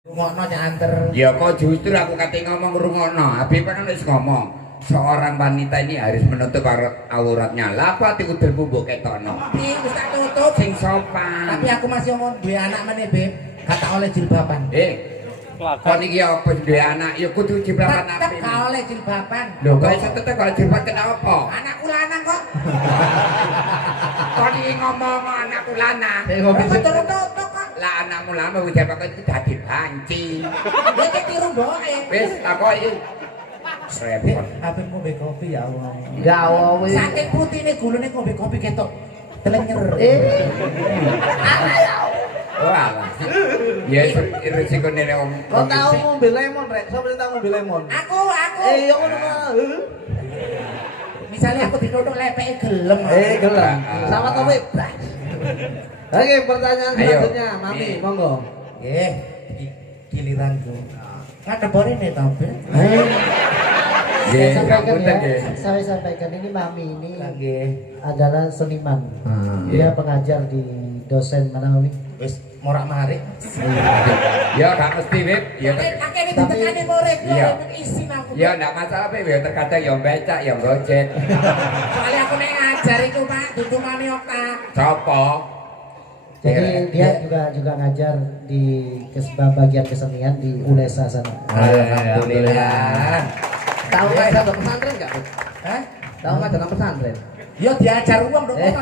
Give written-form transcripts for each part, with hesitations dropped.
Rungokno nyanter. Ya kok justru aku kate ngomong rungokno. Habib kan wis ngomong, seorang wanita ini harus menutup auratnya. Lah apa ati udel bubuk ketokno. Piye wis tak tutup Sing sopan. tapi aku masih ngomong duwe anak meneh, Beb. Kata oleh jilbaban. Kok niki apa duwe anak ya kudu jilbaban Tetep apik. gak oleh jilbaban. Lho kok iso tetep kalau jilbab kenapa? Anakku lanang kok. Kok niki ngomong anakku lanang. Betul tutup kok. Lah anakmu lanang wis jilbab iki dadi banci. Ya cek tiru mboke. Wis takoki. Repot. Habib ngombe kopi ya Allah. Ya Allah wis. Saking putihne gulune ngombe kopi ketok telenyer. Oh alah. Ya resikone nek om. Kok tau ngombe lemon rek? Sapa sing tau ngombe lemon? Aku. Ya ngono mah. Misalnya aku ditutuk lepeke gelem. Gelem. Sama kowe. Oke, pertanyaan Ayo. selanjutnya, Mami, Nih. monggo. Nggih, giliranku. Kadebore ne to, Beb. Nggih, Saya sampaikan ngapunten ya, nggih. saya sampaikan ini Mami ini Nggih. adalah seniman. Iya. Dia pengajar di dosen mana Mami? Wis morak-marik. Ya gak mesti Beb. Ya Akeh ditekani murid Iya. lho, isin aku. ya ndak masalah Beb. Ya terkadang ya becak ya gojek. Soalnya aku nek ngajar iku, Pak, dudu mami okta. Sopo? Jadi dia juga ngajar di bagian kesenian di UNESA sana. Alhamdulillah. Tahu kayak satu pesantren enggak? Hah? Tahu enggak dalam pesantren? Yo diajar uang dong, kok.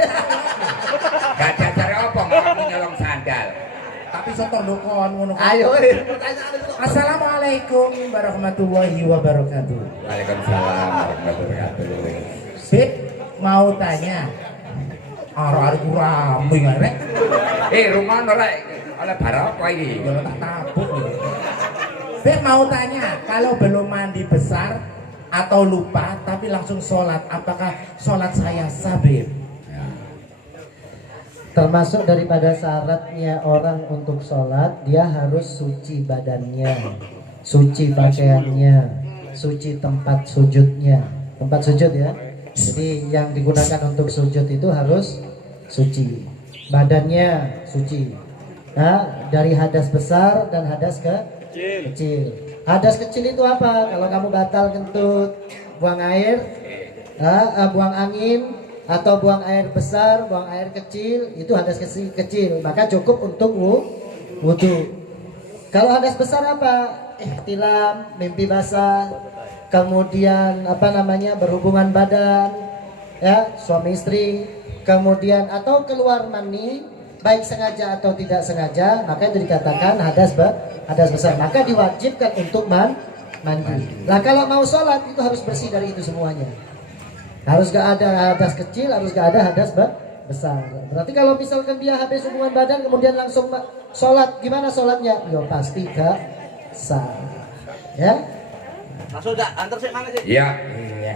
Gak ada cara apa kamu nyolong sandal. Tapi soto dokon ngono. Ayo, pertanyaan itu. Assalamualaikum warahmatullahi wabarakatuh. Waalaikumsalam warahmatullahi wabarakatuh. Beb, mau tanya. Arek-arek rame gak rek? Rumah rek oleh barang apa iki? Ya tak tabuk gitu. Beb mau tanya, kalau belum mandi besar atau lupa tapi langsung sholat, apakah sholat saya sah, Beb? Termasuk daripada syaratnya orang untuk sholat, dia harus suci badannya, suci pakaiannya, suci tempat sujudnya. Tempat sujud ya. Jadi yang digunakan untuk sujud itu harus suci. Badannya suci. Nah, dari hadas besar dan hadas kecil. Hadas kecil itu apa? Kalau kamu batal kentut, buang air, buang angin, atau buang air besar, buang air kecil, itu hadas kecil, maka cukup untuk wudu. Kalau hadas besar apa? Ihtilam, mimpi basah, kemudian berhubungan badan, ya suami istri, kemudian atau keluar mani, baik sengaja atau tidak sengaja, maka itu dikatakan hadas besar. Maka diwajibkan untuk mandi. Nah kalau mau sholat itu harus bersih dari itu semuanya. Harus gak ada hadas kecil, harus gak ada hadas besar. Berarti kalau misalkan dia habis hubungan badan kemudian langsung sholat, gimana sholatnya? Ya pasti gak sah. Ya. Langsung udah antar sih mana sih? Ya.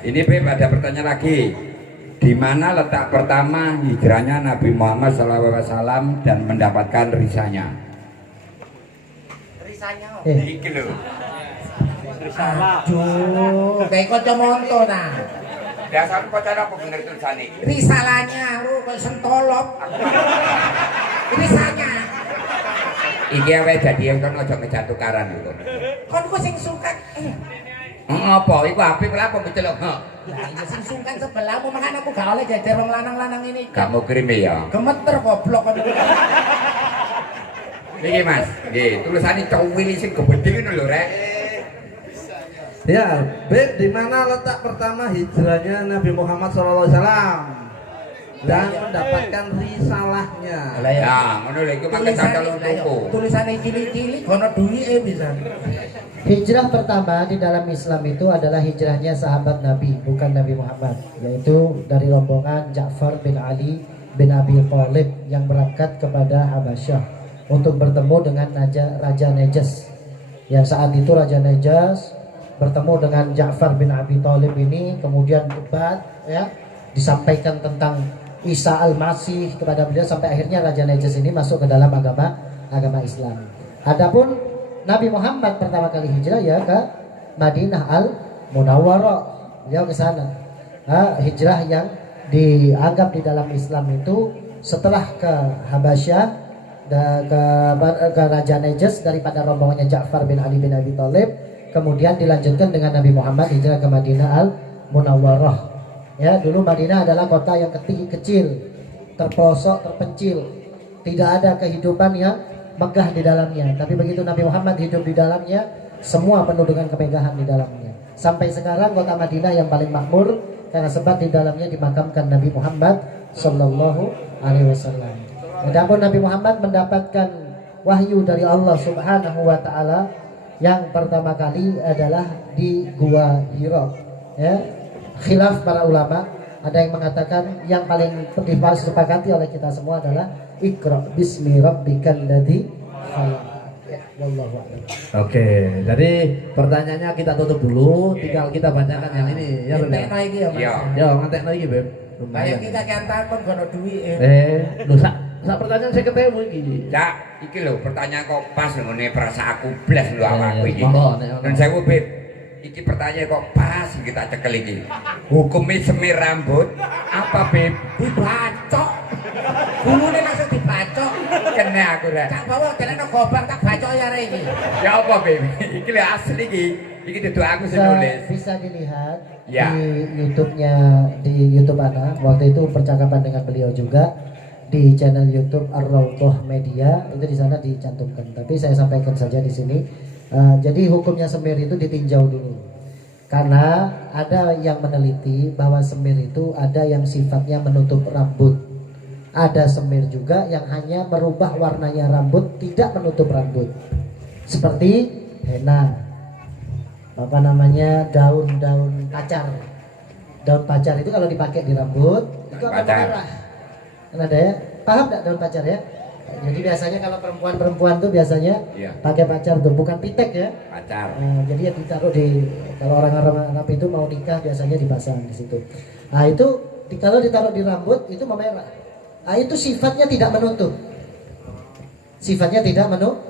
Ini Beb ada pertanyaan lagi. Di mana letak pertama hijrahnya Nabi Muhammad SAW dan mendapatkan risanya? Risanya. Iki lho. Aduh, kayak kocok monto nah. Biasa pacar apa bener tulisane iki? Risalahnya, lu kayak sentolop. Risanya. Iki awe dadi kon aja ngecat tukaran itu. Kon ku sing suka. Apa iku apik lha apa diceluk? Lah iya sing sungkan sebelahmu makan aku gak oleh jajar wong lanang-lanang ini. Kamu kirim ya. Gemeter goblok kon. Niki Mas, nggih, tulisane cowili sing gebedhe ngono lho rek. Ya, Beb, di mana letak pertama hijrahnya Nabi Muhammad SAW dan mendapatkan risalahnya? Ya, ngono lho iku mangke cacalung tuku. Tulisane cilik-cilik kono duwike bisa. Hijrah pertama di dalam Islam itu adalah hijrahnya sahabat Nabi, bukan Nabi Muhammad, yaitu dari rombongan Ja'far bin Ali bin Abi Thalib yang berangkat kepada Habasyah untuk bertemu dengan Raja Najas. Yang saat itu Raja Najas bertemu dengan Ja'far bin Abi Thalib ini, kemudian debat, ya, disampaikan tentang Isa Al-Masih kepada beliau sampai akhirnya Raja Najas ini masuk ke dalam agama Islam. Adapun Nabi Muhammad pertama kali hijrah ya ke Madinah Al-Munawwarah, beliau ke sana. Hijrah yang dianggap di dalam Islam itu setelah ke Habasyah ke Raja Najas daripada rombongannya Ja'far bin Ali bin Abi Thalib. Kemudian dilanjutkan dengan Nabi Muhammad hijrah ke Madinah Al-Munawwarah. Ya, dulu Madinah adalah kota yang kecil, terpelosok, terpencil. Tidak ada kehidupan yang megah di dalamnya. Tapi begitu Nabi Muhammad hidup di dalamnya, semua penuh dengan kemegahan di dalamnya. Sampai sekarang kota Madinah yang paling makmur karena sebab di dalamnya dimakamkan Nabi Muhammad sallallahu alaihi wasallam. Adapun Nabi Muhammad mendapatkan wahyu dari Allah Subhanahu wa taala yang pertama kali adalah di Gua Hira. Ya. Khilaf para ulama, ada yang mengatakan yang paling disepakati oleh kita semua adalah Iqra bismi rabbikal ladzi khalaq. Wallahu a'lam. Oke, jadi pertanyaannya kita tutup dulu, tinggal kita bacakan yang ini ya benar. Ngentekno iki ya Mas. Iya. Ya, ngantekno iki, Beb. Kayak kita kan takon gono duit. Lho sak pertanyaan saya ketemu iki. Cak, iki lho pertanyaan kok pas ngene perasa aku blas lho awakku iki. Monggo nek ono. Dan saya Beb, iki pertanyaan kok pas kita cekel iki. Hukumnya semir rambut apa Beb? Dibacok. Gulune langsung dibacok. Kena aku dah. Cak bawa delekno gobang tak bacok ya arek iki. Ya apa Beb? Iki lho asli iki. Iki dudu aku sing Bisa, nulis. bisa dilihat Ya. di YouTube-nya, di YouTube Ana. Waktu itu percakapan dengan beliau juga di channel YouTube Ar-Raudhah Media, itu di sana dicantumkan. Tapi saya sampaikan saja di sini. Jadi hukumnya semir itu ditinjau dulu. Karena ada yang meneliti bahwa semir itu ada yang sifatnya menutup rambut. Ada semir juga yang hanya merubah warnanya rambut, tidak menutup rambut. Seperti henna. Apa namanya, daun-daun pacar. Daun pacar itu kalau dipakai di rambut itu akan Pacar. merah. Kan ada ya? Paham enggak daun pacar ya? Jadi biasanya kalau perempuan-perempuan tuh biasanya Iya. pakai pacar tuh, bukan pitek ya. Pacar. Jadi ya ditaruh di, kalau orang Arab itu mau nikah biasanya dipasang di situ. Nah itu kalau ditaruh di rambut itu memerah. Nah itu sifatnya tidak menutup. Sifatnya tidak menutup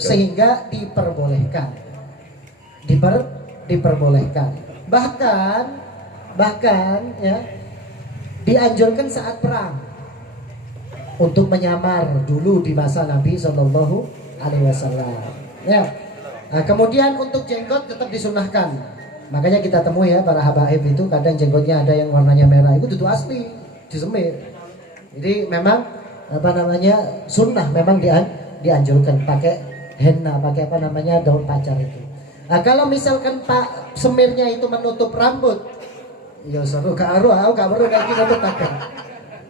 sehingga diperbolehkan. Diperbolehkan. Bahkan ya dianjurkan saat perang untuk menyamar dulu di masa Nabi Shallallahu Alaihi Wasallam. Ya. Nah, kemudian untuk jenggot tetap disunahkan. Makanya kita temui ya para habaib itu kadang jenggotnya ada yang warnanya merah, itu tuh asli disemir. Jadi memang apa namanya sunnah, memang dianjurkan pakai henna, pakai apa namanya daun pacar itu. Nah kalau misalkan pak semirnya itu menutup rambut, ya seru gak baru kayak gitu takkan.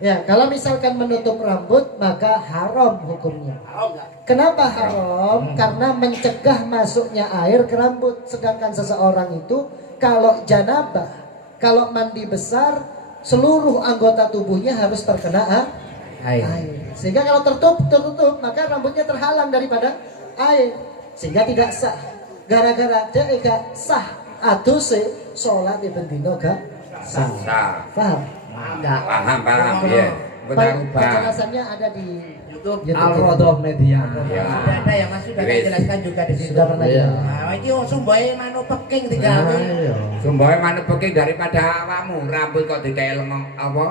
Ya, kalau misalkan menutup rambut maka haram hukumnya. Kenapa haram? Karena mencegah masuknya air ke rambut. Sedangkan seseorang itu kalau janabah, kalau mandi besar, seluruh anggota tubuhnya harus terkena air. Sehingga kalau tertutup maka rambutnya terhalang daripada air, sehingga tidak sah. Gara-gara dia gak sah, atus sholat di bendino gak sah. Paham? Enggak. Paham, ya. Penjelasannya ada di YouTube. Al-Raudhah Media. Ya. Sudah ada ya Mas, sudah Wis. dijelaskan juga di situ. Sudah pernah Iya. Nah, iki sumbae manu peking digawe. Sumbawe manut peking daripada awakmu rambut kok dikae lemong apa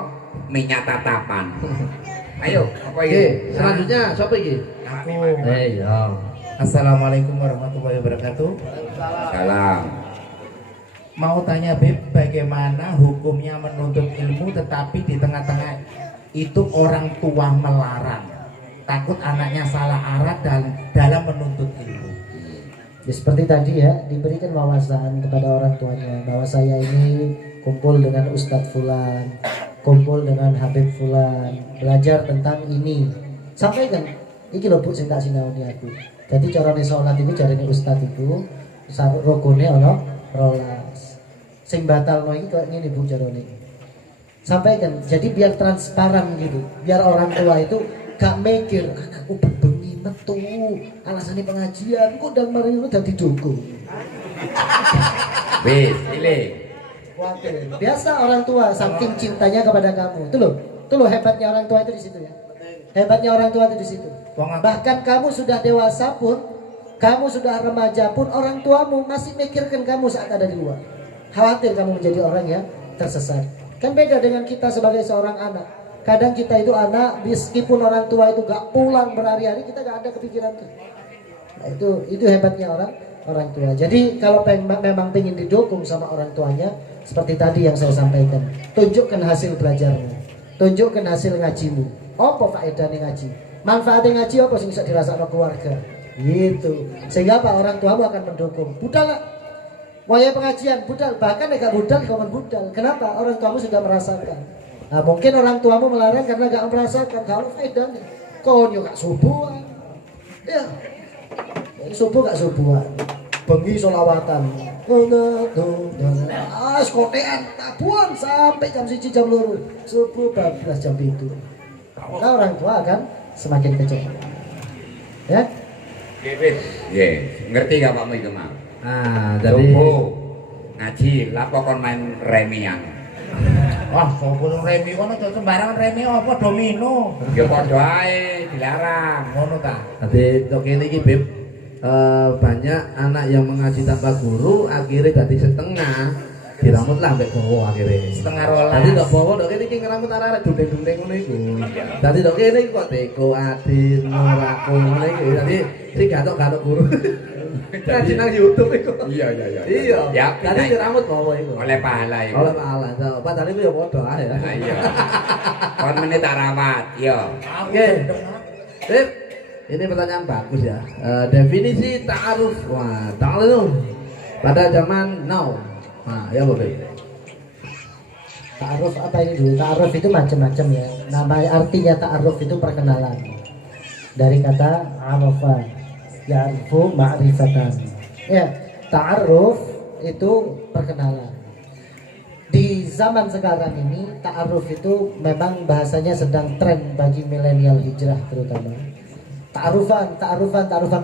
minyak tatapan. Ayo, apa Oke, iki? selanjutnya siapa iki? Aku. Ya. Assalamualaikum warahmatullahi wabarakatuh. Salam. Mau tanya Beb, bagaimana hukumnya menuntut ilmu tetapi di tengah-tengah itu orang tua melarang, takut anaknya salah arah dalam menuntut ilmu. Ya, seperti tadi ya, diberikan wawasan kepada orang tuanya bahwa saya ini kumpul dengan Ustadz Fulan, kumpul dengan Habib Fulan, belajar tentang ini. Sampaikan, iki lho Bu sing tak sinaoni aku. Jadi carane salat itu jarane Ustadz itu rukune ana 12. Sing batalno iki koyo ngene Bu carane. Sampaikan, jadi biar transparan gitu, biar orang tua itu gak mikir anakku bengi metu alasannya pengajian kok dan mari lu dadi dukung. Wis, pilih. Khawatir. Biasa orang tua saking cintanya kepada kamu. Itu loh hebatnya orang tua itu di situ ya. Hebatnya orang tua itu di situ. Bahkan kamu sudah dewasa pun, kamu sudah remaja pun, orang tuamu masih mikirkan kamu saat ada di luar. Khawatir kamu menjadi orang yang tersesat. Kan beda dengan kita sebagai seorang anak. Kadang kita itu anak, meskipun orang tua itu gak pulang berhari-hari, kita gak ada kepikiran tuh. Nah, itu hebatnya orang tua. Jadi kalau memang pengen didukung sama orang tuanya, seperti tadi yang saya sampaikan, tunjukkan hasil belajarnya, tunjukkan hasil ngajimu. Apa faedahnya ngaji? Manfaatnya ngaji apa sih bisa dirasakan keluarga? Gitu. Sehingga apa, orang tuamu akan mendukung. Budal lah, waya pengajian budal, bahkan agak budal komen budal. Kenapa? Orang tuamu sudah merasakan. Nah, mungkin orang tuamu melarang karena gak merasakan. Kalau faedahnya, kau gak subuhan, ya subuh gak subuhan, bengi solawatan, skotean, tabuan sampai jam 1 jam 2, subuh 14 jam itu. Nah, orang tua akan semakin kecewa. Ya. Ngerti gak Pak itu Mang? Nah, jadi Subuh ngaji, lapo kon main remian. Wah, sopo remi kono aja sembarangan remi apa domino. Ya padha ae dilarang. Ngono ta. Jadi dok ini Bib, banyak anak yang mengaji tanpa guru akhirnya jadi setengah diramut lah sampai bawa akhirnya. Setengah rolas. Tadi dok bawa dok ini ngeramut arah-arah dundeng-dundeng ngono iku. Tadi dok ini kok teko adin nurako ngono iku. Tadi si gatok guru. Jadi nang YouTube iku. Iya. Iya. Ya, Tadi diramut bawa iku. oleh pahala itu. Oleh pahala. Padahal itu ya bodoh ae. Nah, iya. Kon menit tak rawat, yo. Oke. Bib, ini pertanyaan bagus ya. Definisi ta'aruf. Wah, ta'aruf pada zaman now. Nah, ya Bu. Ta'aruf apa ini dulu? Ta'aruf itu macam-macam ya. Nama artinya ta'aruf itu perkenalan. Dari kata arafa, ya'rifu ma'rifatan. Ya, ta'aruf itu perkenalan. Di zaman sekarang ini ta'aruf itu memang bahasanya sedang tren bagi milenial hijrah terutama. Ta'arufan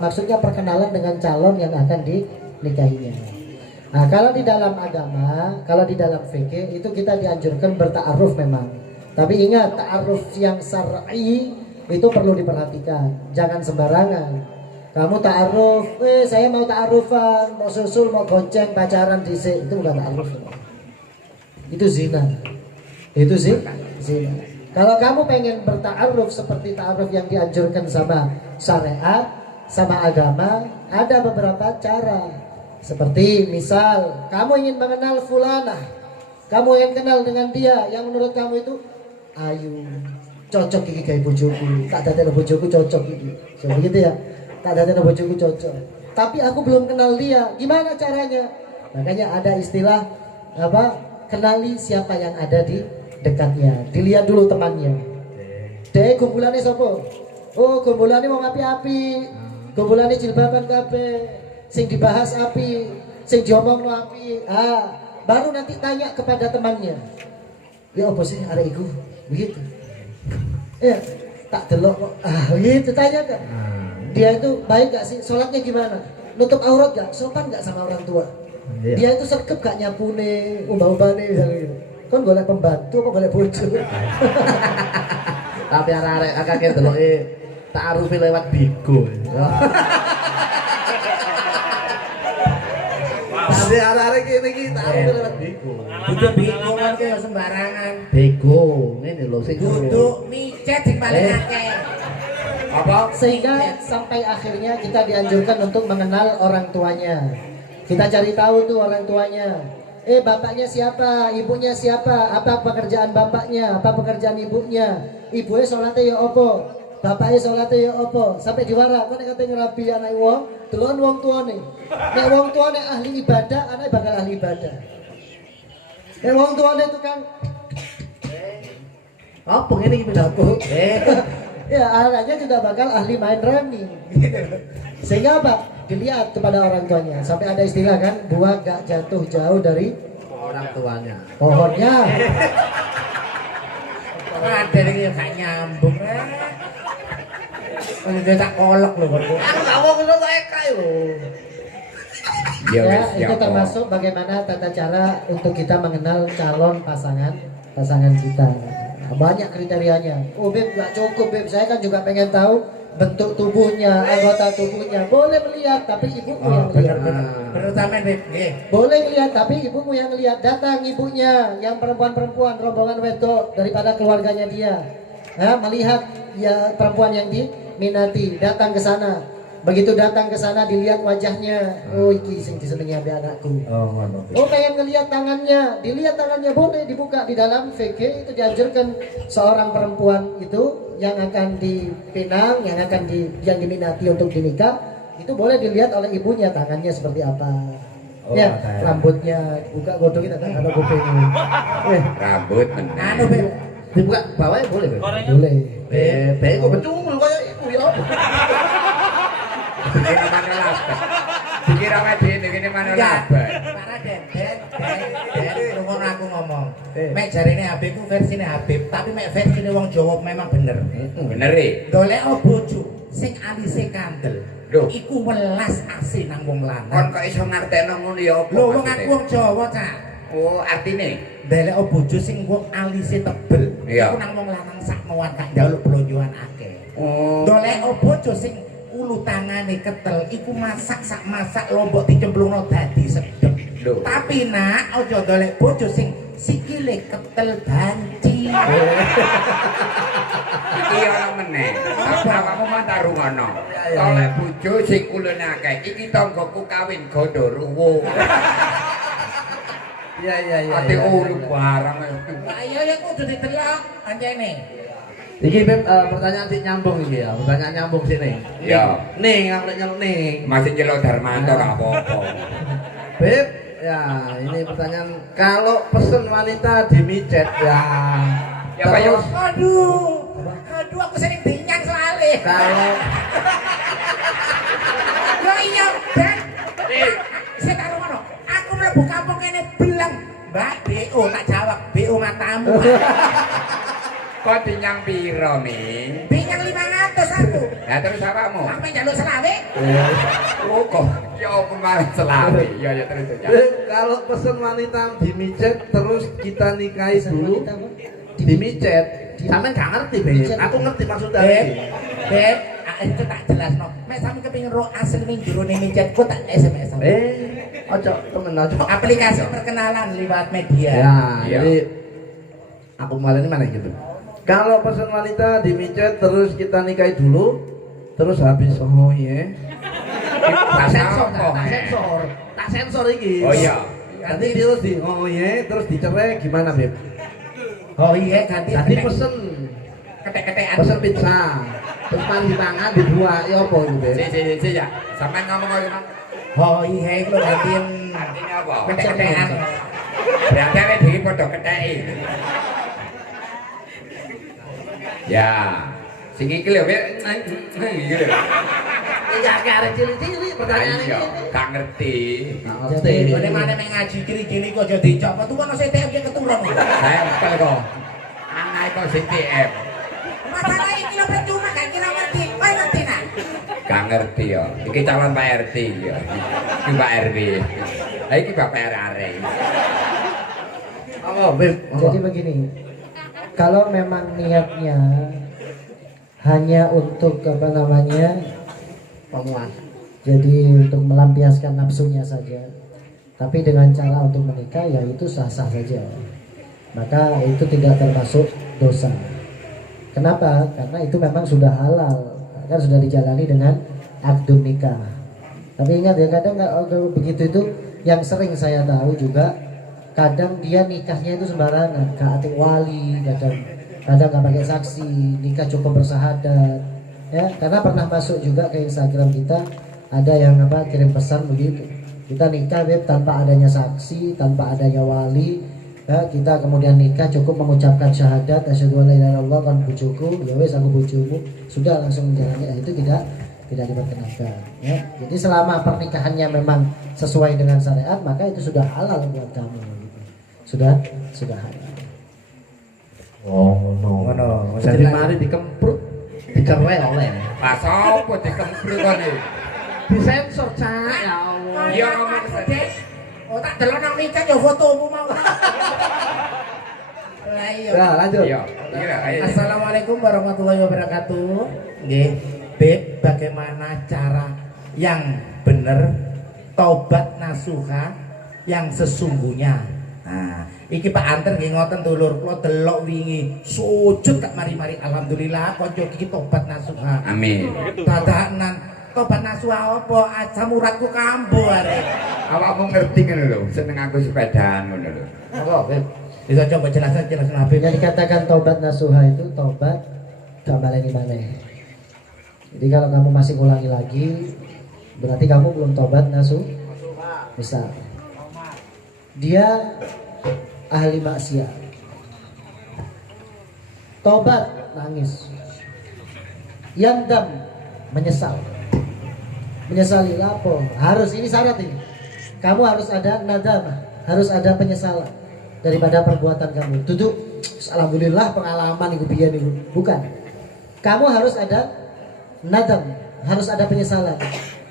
maksudnya perkenalan dengan calon yang akan dinikahinya. Nah, kalau di dalam agama, kalau di dalam fikih itu kita dianjurkan berta'aruf memang. Tapi ingat, ta'aruf yang syar'i itu perlu diperhatikan. Jangan sembarangan. Kamu ta'aruf, saya mau ta'arufan, mau susul, mau gonceng, pacaran dhisik, itu bukan ta'aruf. Itu zina. Itu sih zina. Kalau kamu pengen berta'aruf seperti ta'aruf yang dianjurkan sama syariat, sama agama, ada beberapa cara. Seperti misal kamu ingin mengenal fulanah, kamu ingin kenal dengan dia yang menurut kamu itu ayu, cocok iki kayak bojoku, tak dadekno bojoku cocok iki. So, begitu ya. Tak dadekno bojoku cocok. Tapi aku belum kenal dia. Gimana caranya? Makanya ada istilah apa? Kenali siapa yang ada di dekatnya. Dilihat dulu temannya. Dek kumpulannya sopo? Oh, kumpulannya mau api-api. Kumpulannya jilbaban kabeh. Sing dibahas api, sing diomongno api. Baru nanti tanya kepada temannya. Ya apa sih arek iku? Begitu. Ya, tak delok kok. Begitu tanya kan. Dia itu baik gak sih? Sholatnya gimana? Nutup aurat gak? Sopan gak sama orang tua? Dia itu sergap gak nyapune, umbah-umbahne misalnya gitu. Kan golek pembantu apa golek bojo? Tapi arek-arek akeh deloke ta'arufi lewat bigo. Jadi arek-arek kene iki ta'arufi lewat bigo. Dudu bingung kan ya sembarangan. Bigo ngene lho sing Dudu micet sing paling akeh. Apa? Sehingga sampai akhirnya kita dianjurkan untuk mengenal orang tuanya. Kita cari tahu tuh orang tuanya. Bapaknya siapa? Ibunya siapa? Apa pekerjaan bapaknya? Apa pekerjaan ibunya? Ibunya sholatnya ya opo? Bapaknya sholatnya ya opo? Sampai diwara, kan kata ngerabi anak wong, delon wong tuane. Nek wong tuane ahli ibadah, anak bakal ahli ibadah. Nek wong tuane tukang apa ngene iki pidato? ya anaknya juga bakal ahli main remi. Sehingga apa? Dilihat kepada orang tuanya. Sampai ada istilah kan, buah gak jatuh jauh dari Orang tuanya. pohonnya. Ada yang gak nyambung. Udah tak kolok loh. Aku gak mau ngono kok eka yo. Ya Ya, wis, itu ya. termasuk bagaimana tata cara untuk kita mengenal calon pasangan kita. Banyak kriterianya. Oh Beb, gak cukup Beb. Saya kan juga pengen tahu bentuk tubuhnya, anggota tubuhnya. Boleh melihat, tapi ibumu yang lihat. Bener sampean Beb. Nggih. Boleh lihat, tapi ibumu yang lihat. Datang ibunya, yang perempuan-perempuan, rombongan wedok daripada keluarganya dia. Melihat ya perempuan yang diminati, datang ke sana. Begitu datang ke sana dilihat wajahnya. Oh, iki sing disenengi ambek anakku. Oh, ngono. Oh, pengen ngelihat tangannya, dilihat tangannya, boleh dibuka. Di dalam VG itu dianjurkan seorang perempuan itu yang akan dipinang, yang diminati untuk dinikah, itu boleh dilihat oleh ibunya tangannya seperti apa. Oh, Ya, makanya. rambutnya buka godong kita kan kalau kuping. Rambut meneh. Anu Beb. Dibuka bawahnya boleh, Beb. Boleh. Beb kok becul kayak iku ya. Dikira mana labet. Dikira wedi ini mana labet. Pak Raden, rungokno aku ngomong. Mek jarine Habibku versine Habib, tapi mek versine wong Jawa memang bener. Bener e. Golek bojo sing alise kandel. Lho. Iku welas asih nang wong Kon lanang. kok iso ngertekno ngono ya apa? Lho wong maksudnya? aku wong Jawa, Cak. Oh, artine Delek bojo sing wong alise tebel. Iya. Iku nang wong lanang sakmoan tak njaluk blonjoan akeh. oh Dolek bojo sing ulu tangane ketel iku masak sak masak lombok dicemplungno dadi sedep. Lho. Tapi nak aja dolek bojo sing sikile ketel banci. iki ana meneh. Awakmu mantar rungono. Ya. Oleh bojo sing ulune akeh. Iki tanggoku kawin gondo ruwo. Iya. Ati ulu barang. Lah iya ya kudu didelok anjene. Iki Beb, pertanyaan sih nyambung iki ya. Pertanyaan nyambung sih nih. Ya. Ning, aku lek nyeluk ning. Masih nyelok Darmanto gak apa-apa. Beb, ya ini pertanyaan kalau pesen wanita di micet ya. Ya, Pak, ya. Terus Aduh aku sering dinyang soalnya. kalau Yo iya, Ben. Saya tak ngono. Aku mlebu kampung kene bilang, "Mbak BO," tak jawab, "BO matamu." Kok dinyang piro, Mi? Binyang 500 aku. Nah, terus awakmu? Aku njaluk selawe. Oh, kok ya apa malah selawe. Ya terus ya. Beb, kalau pesen wanita di micet terus kita nikahi dulu di micet. Sampeyan gak ngerti, Beb. Aku ngerti maksudnya. Beb, itu tak jelasno. Mek sampe kepengin ro asli ning jero micet ku tak SMS. Ojo temen ojo. Aplikasi perkenalan lewat media. Ya, Iya. jadi aku malah ini mana gitu. Kalau pesen wanita di micet terus kita nikahi dulu, terus habis oh iya. Tak sensor, tak sensor iki. Oh iya. Nanti terus di oh iya, terus dicerai gimana, Beb? Oh iya ganti. Tadi pesen ketek-ketekan. pesen pizza, terus mandi tangan dibuat, ya apa itu, Beb? Si ya. Sampeyan ngomong kok gimana? Oh iya iku lho gantiin Artinya apa? ketek-ketekan. Berarti awake dhewe padha ketheki. Ya. Sing iki lho, Wek. Iki lho. Iya, arek cilik-cilik pertanyaan Iya, ini. gak ngerti. Ngerti. Kene mana mek ngaji kiri-kiri kok aja dicok. Apa tuh ono CTM ki keturun. Tempel kok. Anak kok CTM. Masalah iki lho percuma gak kira ngerti. Kowe ngerti nak? Gak ngerti ya. Iki calon Pak RT ya. Iki Pak RW. Lah iki Bapak RR. Oh, Beb. Jadi begini, kalau memang niatnya hanya untuk apa namanya, Pemuas. jadi untuk melampiaskan nafsunya saja, tapi dengan cara untuk menikah ya itu sah-sah saja, maka itu tidak termasuk dosa. Kenapa? Karena itu memang sudah halal, kan sudah dijalani dengan akad nikah. Tapi ingat ya, kadang kalau begitu itu yang sering saya tahu juga, kadang dia nikahnya itu sembarangan, gak ada wali, kadang gak pakai saksi, nikah cukup bersahadat, ya. Karena pernah masuk juga ke Instagram kita, ada yang kirim pesan begitu, kita nikah Beb tanpa adanya saksi, tanpa adanya wali, ya, kita kemudian nikah cukup mengucapkan syahadat asyhadu an la ilaha illallah kan bojoku, ya wes aku bojomu, sudah langsung menjalani. Ya, itu tidak diperkenankan, ya. Jadi selama pernikahannya memang sesuai dengan syariat, maka itu sudah halal buat kamu gitu. Sudah halal. Oh, no. Jadi mari dikemprut, dicerai oleh. Pas apa dikemprut kon iki? Disensor, Cak. Ya Allah. Iya ngomong sedih. Oh tak delok nang nikah yo fotomu mau. Lah iya. Ya, lanjut. Iya, iki lho. Ayo. Assalamualaikum warahmatullahi wabarakatuh. Nggih. Beb, bagaimana cara yang benar taubat nasuha yang sesungguhnya? Nah, iki Pak Anter nggih ngoten dulur, kula delok wingi sujud tak mari-mari alhamdulillah kanca iki tobat nasuha. Amin. Dadakan tobat nasuha apa asam uratku kambuh arek. Awakmu ngerti ngono lho, seneng aku sepedaan ngono lho. Apa, Beb? Bisa coba jelasin Habib. Yang dikatakan taubat nasuha itu taubat gak baleni maneh. Jadi kalau kamu masih ulangi lagi, berarti kamu belum taubat nasuha. Misal dia ahli maksiat, taubat nangis, yandam menyesal, menyesali lapo harus, ini syarat ini, kamu harus ada nadamah, harus ada penyesalan daripada perbuatan kamu. Duduk alhamdulillah pengalaman ibu biyen ibu, bukan, kamu harus ada nadam, harus ada penyesalan.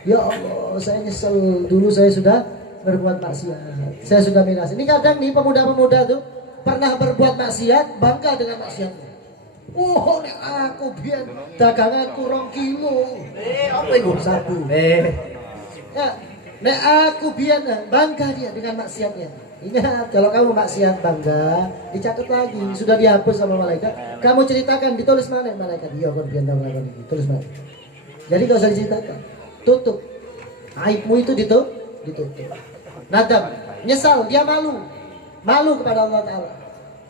Ya Allah, saya nyesel dulu saya sudah berbuat maksiat, saya sudah miras. Ini kadang nih pemuda-pemuda tuh pernah berbuat maksiat, bangga dengan maksiatnya. Oh, nek aku biar daganganku 2 kilo. Apa itu sabu? Ya, nek aku biar bangga dia dengan maksiatnya. Ingat, kalau kamu maksiat bangga, dicatat lagi, sudah dihapus sama malaikat. Kamu ceritakan, ditulis mana malaikat? Iya, kon biar melakukan ini, tulis mana? Jadi gak usah diceritakan, tutup. Aibmu itu ditutup. Nadam, nyesal, dia malu kepada Allah Ta'ala.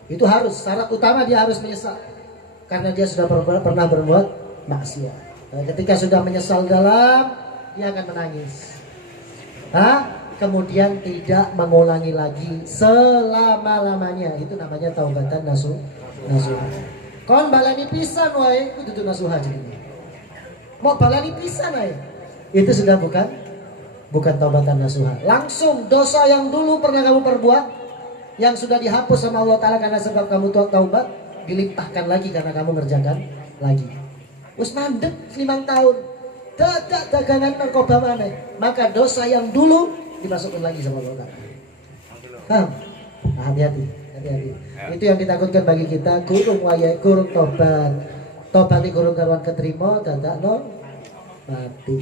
Itu harus, syarat utama dia harus menyesal, karena dia sudah pernah berbuat maksiat. Nah, ketika sudah menyesal dalam, dia akan menangis. Kemudian tidak mengulangi lagi selama-lamanya. Itu namanya taubatan nasuha. Kon balani pisan wae, itu tuh nasuha jadi. Mau balani pisan wae, itu sudah bukan taubatan nasuha. Langsung dosa yang dulu pernah kamu perbuat, yang sudah dihapus sama Allah Ta'ala karena sebab kamu taubat, dilimpahkan lagi karena kamu ngerjakan lagi. Wis mandek 5 tahun, dagangan narkoba mana, maka dosa yang dulu dimasukkan lagi sama Allah Ta'ala. Nah, hati-hati. Itu yang ditakutkan bagi kita, kurung waya, kurung tobat. Tobat ini kurung karuan keterima, dadak no mati.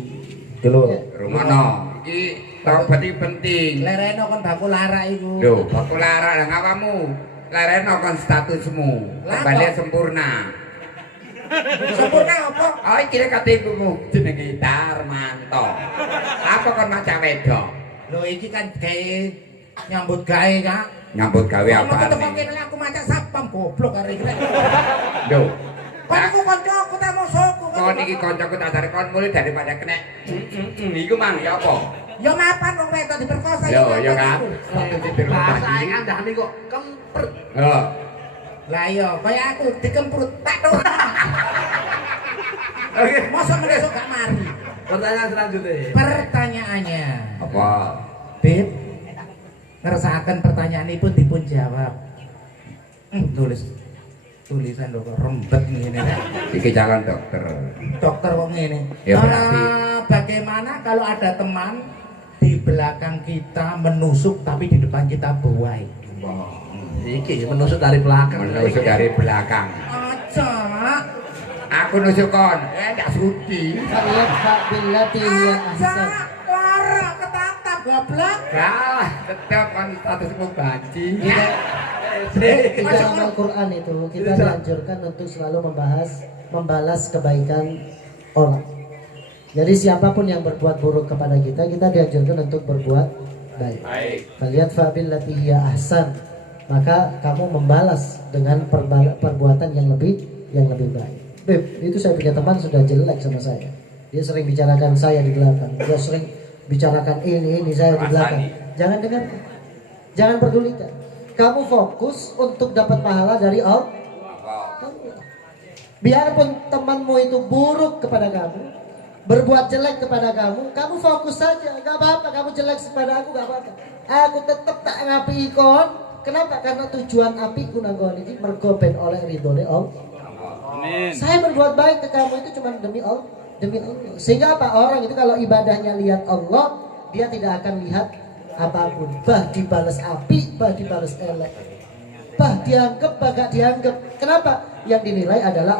Dulu. Rumono, iki taubat iki penting. Lereno kon baku lara iku. Lho, baku lara nang awamu. Lereno kon statusmu. Kembali sempurna. Sempurna apa? Oh, iki katiku jenenge Darmanto. Apa kon macam wedok? Lho iki kan gawe nyambut gawe, Kak. Nyambut gawe apa? Mau ketemu kene aku maca sapam goblok arek iki. Lho, Kon iku kancaku ta musuhku. kon iki kancaku tak dari kon mulai daripada kena. Iku mang ya apa? Ya mapan wong wedok diperkosa. Yo kan. Bahasa kandhane kok kemper. Yo. Lah iya, kaya aku dikemprut tak tok. Oke, Masa menesuk gak mari. pertanyaan selanjutnya. Pertanyaannya, Apa? Beb, ngersakaken pertanyaan pun dipun jawab. Tulisan lho kok rembet ngene rek. Iki calon dokter. Dokter kok ngene. Ya, berarti. Bagaimana kalau ada teman di belakang kita menusuk tapi di depan kita buai? Iki menusuk dari belakang. Menusuk dari belakang. Aja. Aku nusuk kon. Enggak sudi. Fa'idfa billati hiya Aja. ahsan. Lara ketatap goblok. Kalah, tetap kon statusmu banci. Di dalam Al-Quran itu kita dianjurkan untuk selalu membalas kebaikan orang. Jadi siapapun yang berbuat buruk kepada kita, kita dianjurkan untuk berbuat baik. Kalian fa'billati hiya ahsan. Maka kamu membalas dengan perbuatan yang lebih baik. Beb, itu saya punya teman sudah jelek sama saya. Dia sering bicarakan saya di belakang. Dia sering bicarakan ini saya di belakang. Jangan dengar. Jangan pedulikan. Kamu fokus untuk dapat pahala dari Allah. Biarpun temanmu itu buruk kepada kamu, berbuat jelek kepada kamu, kamu fokus saja. Gak apa-apa, kamu jelek kepada aku, gak apa-apa. Aku tetap tak ngapi ikon. Kenapa? Karena tujuan apiku nanggon ini mergoben oleh ridhone Allah. Saya berbuat baik ke kamu itu cuma demi Allah. Sehingga apa? Orang itu kalau ibadahnya lihat Allah, dia tidak akan lihat apapun. Bah dibalas api, bah dibalas elek. Bah dianggap, bah gak dianggap. Kenapa? Yang dinilai adalah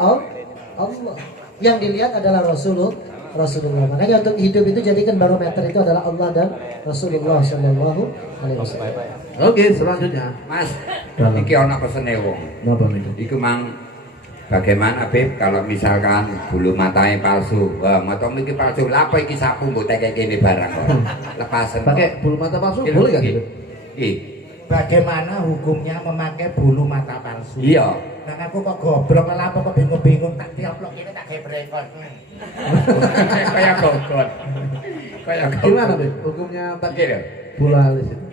Allah. Yang dilihat adalah Rasulullah. Makanya untuk hidup itu jadikan barometer itu adalah Allah dan Rasulullah Shallallahu Alaihi Wasallam. Oke, selanjutnya. Mas, Dalam. iki ana pesene wong. Napa niku? Iku mang bagaimana Beb kalau misalkan bulu matanya palsu. Wah, matamu iki palsu. Lah apa iki sapu mbok tekek kene barang kok. Lepasen. Pakai bulu mata palsu boleh nggak gitu? Bagaimana hukumnya memakai bulu mata palsu? Iya. Nah aku kok goblok lah apa kok bingung-bingung tak dioplok ini tak kayak brekot. Kayak gogot. Kayak gogot. Gimana, Beb? Hukumnya pakai Iki lho. bulu alis itu?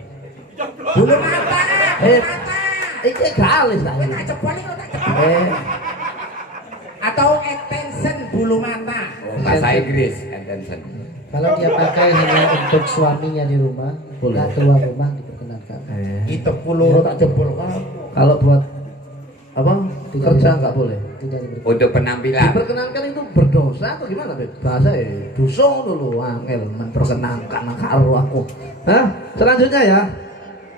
Bulu mata. Mata. Iki gak alis lah. Kowe tak cepol iki tak cepol. Atau extension bulu mata. Oh, bahasa Inggris, Anderson. Kalau dia pakai hanya untuk suaminya di rumah, Boleh. nggak keluar rumah diperkenankan. Itu kulur tak jempol kan. Kalau buat apa? Tidak Kerja diper- nggak boleh. Tidak diperkenankan. Untuk penampilan. Diperkenankan itu berdosa atau gimana, Beb? Bahasa dosa dulu, angel memperkenankan karo aku. Hah? Selanjutnya ya.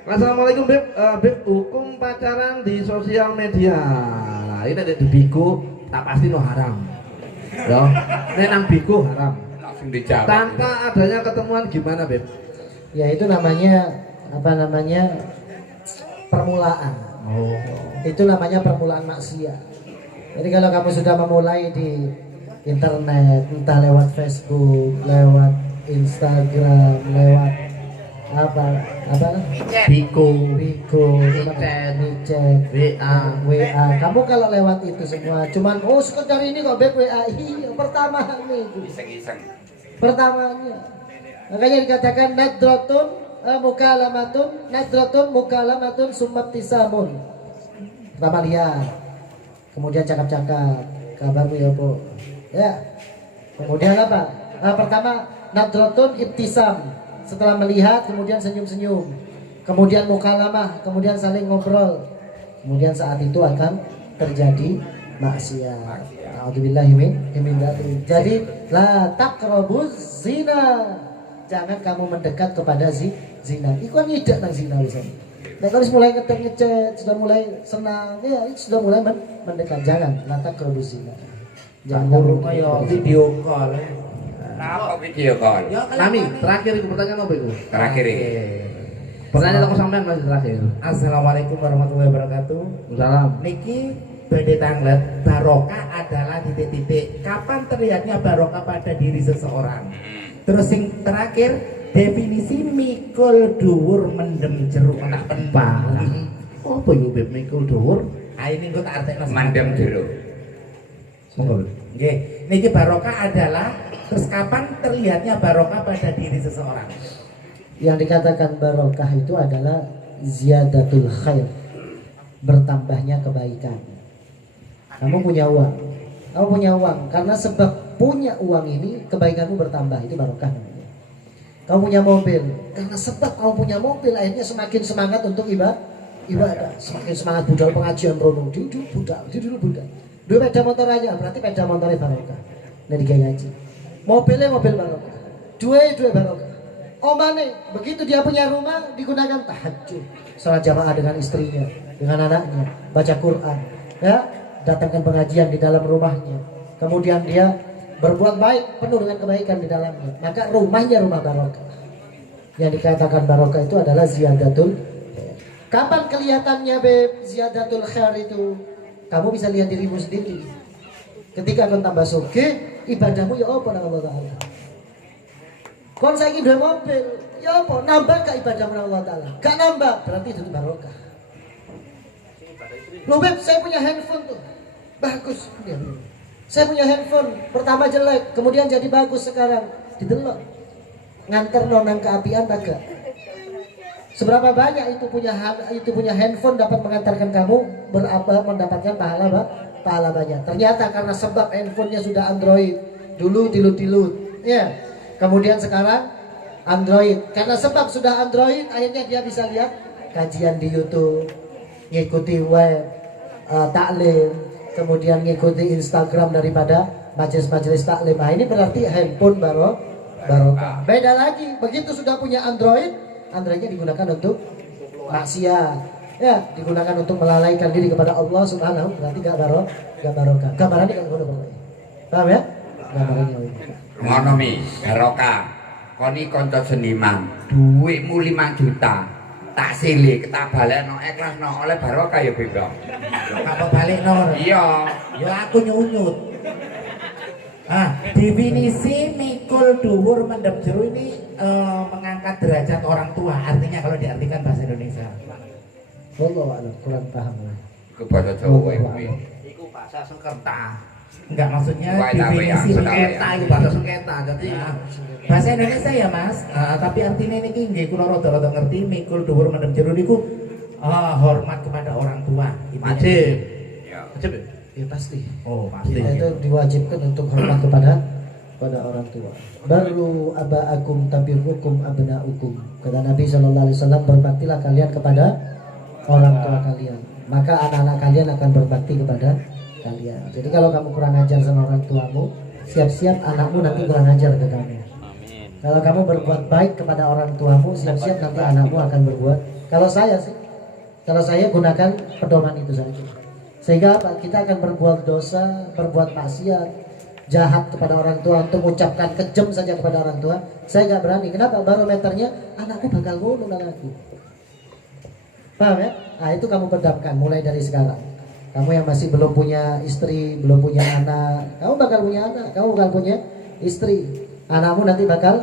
Assalamualaikum, Beb. Beb, hukum pacaran di sosial media. Nah, ini ada di Bigo, tak pasti no haram. Yo, ini nang Bigo haram. Langsung dijawab. Tanpa adanya ketemuan gimana, Beb? Ya itu namanya apa namanya permulaan. Oh. Itu namanya permulaan maksiat. Jadi kalau kamu sudah memulai di internet, entah lewat Facebook, lewat Instagram, lewat apa Bigo, Bigo, Micet, WA. Kamu kalau lewat itu semua, cuman oh sekedar ini kok Beb WA. Iya, pertama itu. Iseng-iseng. Pertamanya. Makanya dikatakan nadratun mukalamatun sumabtisamun. Pertama lihat, kemudian cakap-cakap, kabarmu ya Bu. Ya. Kemudian apa? Pertama nadratun ibtisam. Setelah melihat, kemudian senyum-senyum. Kemudian mukalamah, kemudian saling ngobrol. Kemudian saat itu akan terjadi maksiat. A'udzubillahi min dzalik. Jadi la taqrabuz zina. Jangan kamu mendekat kepada zina. Iku kan tidak nang zina wis. Nek harus mulai ngechat, sudah mulai senang, ya itu sudah mulai mendekat. Jangan la taqrabuz zina. Jangan kamu bulu kayak video call. Kenapa video call? Ya, Mami, terakhir itu pertanyaan apa itu? Terakhir ini. Pertanyaan aku sampean masih terakhir. Assalamualaikum warahmatullahi wabarakatuh. Salam. Niki badhe tanglet barokah adalah titik-titik. Kapan terlihatnya barokah pada diri seseorang? Terus yang terakhir definisi mikul dhuwur mendem jeruk anak Parah. pentang. Apa itu, Beb? Mikul dhuwur? Ah ini kok tak artekno. Mandem jeruk. Monggo, Beb. Nggih, niki barokah adalah terus kapan terlihatnya barokah pada diri seseorang? Yang dikatakan barokah itu adalah ziyadatul khair, bertambahnya kebaikan. Kamu punya uang, karena sebab punya uang ini kebaikanmu bertambah, itu barokah namanya. Kamu punya mobil, karena sebab kamu punya mobil akhirnya semakin semangat untuk ibadah, semakin semangat budal pengajian rono, duduk budal. Dua sepeda motor aja, berarti sepeda motornya barokah. Nah digawe ngaji. Mobilnya mobil barokah. Dua barokah. Omane, begitu dia punya rumah digunakan tahajud, salat jamaah dengan istrinya, dengan anaknya, baca Quran, ya, datangkan pengajian di dalam rumahnya. Kemudian dia berbuat baik, penuh dengan kebaikan di dalamnya. Maka rumahnya rumah barokah. Yang dikatakan barokah itu adalah ziyadatul. Kapan kelihatannya Beb ziyadatul khair itu? Kamu bisa lihat dirimu sendiri. Ketika kau tambah sugih, ibadahmu ya apa nang Allah Taala. Kon saiki duwe mobil, ya apa nambah gak ibadah nang Allah Taala? Gak nambah, berarti itu barokah. Loh Beb, saya punya handphone tuh. Bagus. Ya. Saya punya handphone, pertama jelek, kemudian jadi bagus sekarang. Didelok. Nganter nonang keapian tak gak? Seberapa banyak itu punya handphone dapat mengantarkan kamu mendapatkan pahala banyak. Ternyata karena sebab handphonenya sudah Android, dulu dilut-dilut, ya. Kemudian sekarang Android. Karena sebab sudah Android, akhirnya dia bisa lihat kajian di YouTube, ngikuti web, taklim, kemudian ngikuti Instagram daripada majelis-majelis taklim. Nah, ini berarti handphone barokah. Beda lagi, begitu sudah punya Android, Androidnya digunakan untuk maksiat, ya, digunakan untuk melalaikan diri kepada Allah Subhanahu, berarti gak barokah. Gambarannya gak ngono pokoknya. Paham ya? Gambarannya ini. Ngono mi, barokah. Koni kanca seniman, dhuwitmu 5 juta. Tak silih ketabalekno ikhlasno oleh barokah ya Beb. Apa balik nor? Iya. Ya aku nyunyut. Definisi mikul dhuwur mendem jero ini mengangkat derajat orang tua. Artinya kalau diartikan bahasa Indonesia. Wallahu a'lam, kurang paham. Ke bahasa Jawa kuwi. Iku bahasa sengketa. Enggak, maksudnya Wah, tapi definisi ya, Sengketa itu bahasa sengketa. Jadi bahasa Indonesia ya Mas, tapi artinya ini nggih kula rada-rada ngerti mikul dhuwur mendem jero niku hormat kepada orang tua. wajib. Ya. Wajib ya? Ya pasti. Oh, pasti. Kita itu diwajibkan untuk hormat kepada orang tua. Baru aba'akum tabirrukum abna'ukum. Kata Nabi sallallahu alaihi wasallam, berbaktilah kalian kepada orang tua kalian, maka anak-anak kalian akan berbakti kepada kalian. Jadi kalau kamu kurang ajar sama orang tuamu, siap-siap anakmu nanti kurang ajar ke kamu. Kalau kamu berbuat baik kepada orang tuamu, siap-siap nanti anakmu akan berbuat. Kalau saya gunakan pedoman itu saja. Sehingga apa? Kita akan berbuat dosa, berbuat maksiat, jahat kepada orang tua, untuk mengucapkan kejam saja kepada orang tua. Saya nggak berani. Kenapa? Barometernya anakku bakal ngono nang aku. Paham ya? Nah itu kamu pedamkan mulai dari sekarang. Kamu yang masih belum punya istri, belum punya anak, kamu bakal punya anak, kamu bakal punya istri. Anakmu nanti bakal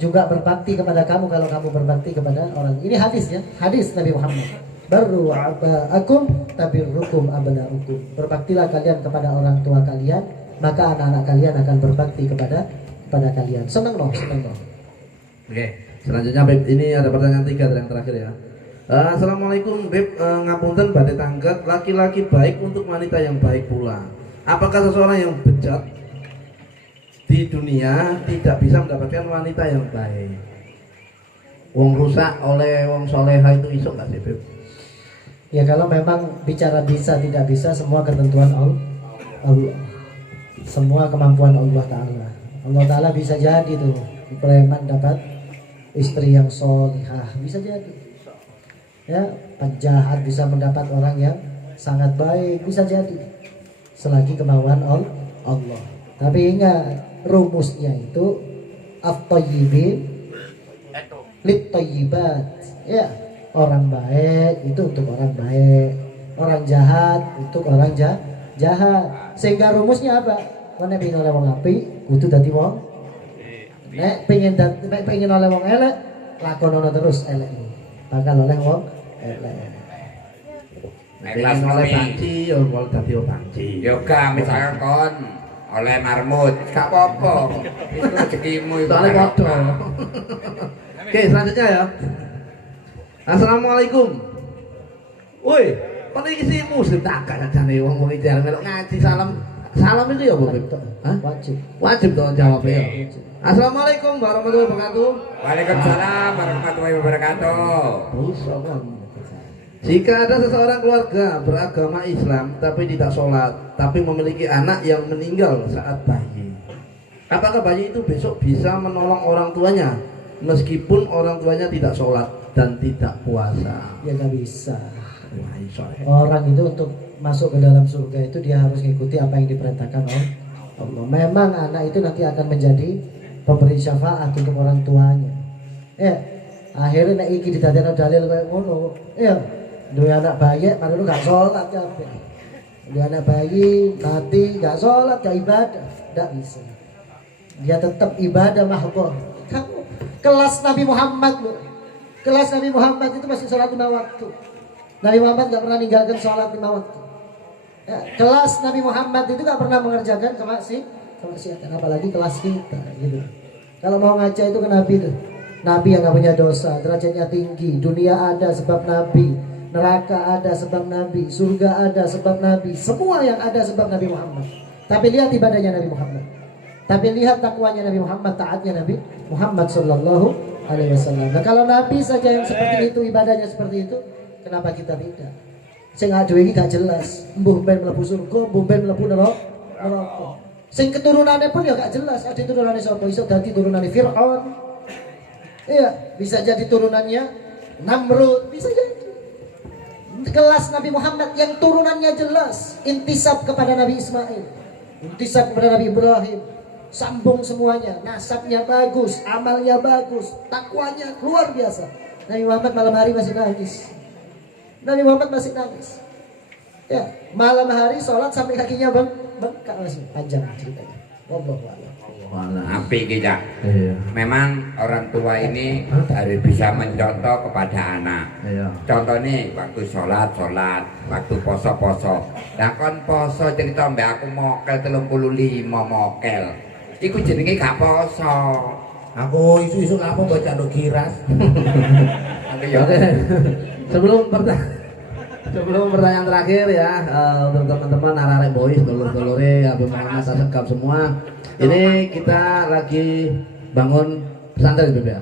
juga berbakti kepada kamu kalau kamu berbakti kepada orang. Ini hadis ya, hadis Nabi Muhammad. Baru aba'akum tabirrukum abna'ukum. Berbaktilah kalian kepada orang tua kalian, maka anak-anak kalian akan berbakti kepada kalian. Seneng loh. Oke. Selanjutnya Beb, ini ada pertanyaan 3 yang terakhir ya. Assalamualaikum Beb, ngapunten badhe tanggat, laki-laki baik untuk wanita yang baik pula. Apakah seseorang yang bejat di dunia tidak bisa mendapatkan wanita yang baik? Wong rusak oleh wong soleha itu iso nggak sih Beb? Ya kalau memang bicara bisa tidak bisa, semua ketentuan Allah. Semua kemampuan Allah Ta'ala. Allah Ta'ala bisa jadi tuh preman dapat istri yang solihah, bisa jadi. Ya, penjahat bisa mendapat orang yang sangat baik, bisa jadi. Selagi kemauan Allah. Tapi ingat, rumusnya itu at-tayyibin lit-tayyibat. Ya, orang baik itu untuk orang baik, orang jahat untuk orang jahat. Sehingga rumusnya apa? Mana pengen oleh wong apik, kudu dadi wong. Nek pengen oleh wong elek, lakonono terus elek. Bakal oleh wong elek. Pengen oleh banci, ya kalau dadi banci. Yoga misalkan kon oleh marmut, gak apa-apa. Itu rezekimu itu. Soalnya podo. Oke, selanjutnya ya. Assalamualaikum. Woi, kon iki si muslim tak jane wong iki jarang melok ngaji salam. Salam itu ya, Bu? Hah? Wajib. Wajib dong jawabnya. Assalamualaikum warahmatullahi wabarakatuh. Waalaikumsalam warahmatullahi wabarakatuh. Jika ada seseorang keluarga beragama Islam tapi tidak sholat, tapi memiliki anak yang meninggal saat bayi, apakah bayi itu besok bisa menolong orang tuanya meskipun orang tuanya tidak sholat dan tidak puasa? Ya gak bisa. Wah, iso ya. Orang itu untuk masuk ke dalam surga itu dia harus mengikuti apa yang diperintahkan oleh Allah. Memang anak itu nanti akan menjadi pemberi syafaat untuk orang tuanya. Akhirnya nek iki didadekno dalil kayak ngono. Duwe anak bayi padahal gak sholat kabeh. Duwe anak bayi mati gak sholat, gak ibadah, gak bisa. Dia tetap ibadah mahdhah. Kamu kelas Nabi Muhammad loh. Kelas Nabi Muhammad itu masih sholat 5 waktu. Nabi Muhammad gak pernah ninggalkan sholat 5 waktu. Ya, kelas Nabi Muhammad itu gak pernah mengerjakan kemaksiatan, apalagi kelas kita gitu. Kalau mau ngaca itu ke Nabi tuh. Nabi yang gak punya dosa, derajatnya tinggi. Dunia ada sebab Nabi, neraka ada sebab Nabi, surga ada sebab Nabi. Semua yang ada sebab Nabi Muhammad. Tapi lihat ibadahnya Nabi Muhammad. Tapi lihat takwanya Nabi Muhammad, taatnya Nabi Muhammad sallallahu alaihi wasallam. Nah, kalau Nabi saja yang seperti itu, ibadahnya seperti itu, kenapa kita tidak? Sing aduh iki gak jelas. Mbuh ben mlebu surga, mbuh ben mlebu neraka. Sing keturunannya pun ya gak jelas. Ada turunannya sapa? Iso dadi turunannya Fir'aun. Iya, bisa jadi turunannya Namrud, bisa jadi. Kelas Nabi Muhammad yang turunannya jelas, intisab kepada Nabi Ismail. intisab kepada Nabi Ibrahim, sambung semuanya, nasabnya bagus, amalnya bagus, takwanya luar biasa. Nabi Muhammad malam hari masih nangis. Nabi Muhammad masih nangis. Ya, malam hari sholat sampai kakinya bengkak masih panjang ceritanya. Wallahu a'lam. Apik iki, Cak. Iya. Memang orang tua ini harus bisa mencontoh kepada anak. Iya. Contohnya waktu sholat, waktu poso. Nah kon poso cerita mbak aku mokel 35 mokel. Iku jenenge gak poso. Aku isu-isu ngapa baca no kiras. Oke. Sebelum pertanyaan terakhir ya, untuk teman-teman arek boys, dulur-dulure, Abu Muhammad Asegaf semua. Ini kita lagi bangun pesantren Beb ya.